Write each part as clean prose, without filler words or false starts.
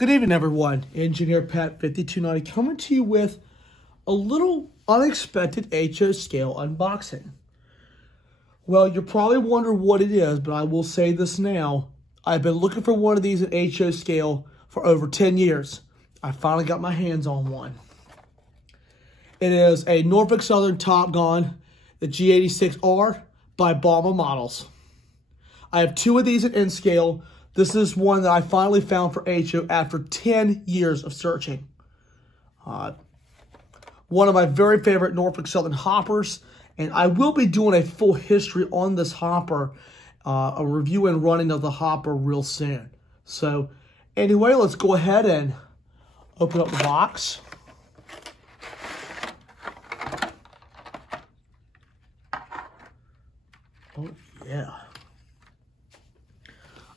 Good evening, everyone. Engineer Pat 5290 coming to you with a little unexpected HO scale unboxing. Well, you're probably wondering what it is, but I will say this now. I've been looking for one of these at HO scale for over 10 years. I finally got my hands on one. It is a Norfolk Southern Top Gun, the G86-R by Bomber Models. I have two of these at N scale. This is one that I finally found for HO after 10 years of searching. One of my very favorite Norfolk Southern hoppers, and I will be doing a full history on this hopper, a review and running of the hopper real soon. So anyway, let's go ahead and open up the box. Oh yeah.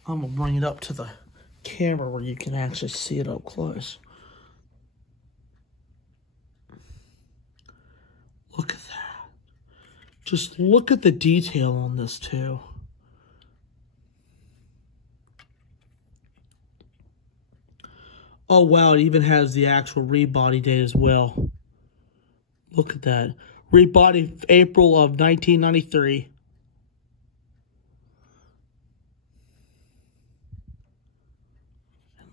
I'm going to bring it up to the camera where you can actually see it up close. Look at that. Just look at the detail on this too. Oh wow, it even has the actual rebody date as well. Look at that. Rebody April of 1993.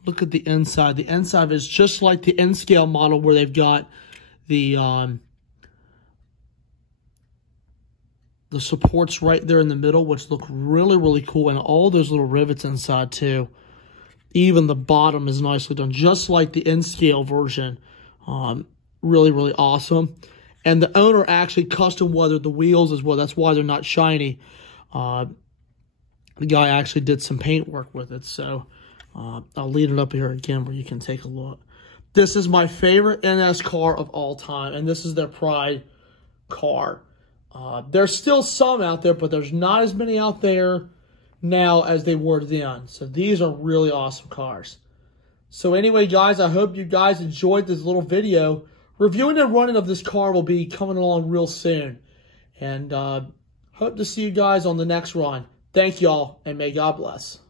Look at the inside. The inside is just like the N-scale model where they've got the supports right there in the middle, which look really, really cool. And all those little rivets inside too. Even the bottom is nicely done, just like the N-scale version. Really, really awesome. And the owner actually custom weathered the wheels as well. That's why they're not shiny. The guy actually did some paint work with it, so... I'll lead it up here again where you can take a look. This is my favorite NS car of all time, and this is their Pride car. There's still some out there, but there's not as many out there now as they were then. So these are really awesome cars. So anyway, guys, I hope you guys enjoyed this little video. Reviewing and running of this car will be coming along real soon. And hope to see you guys on the next run. Thank y'all, and may God bless.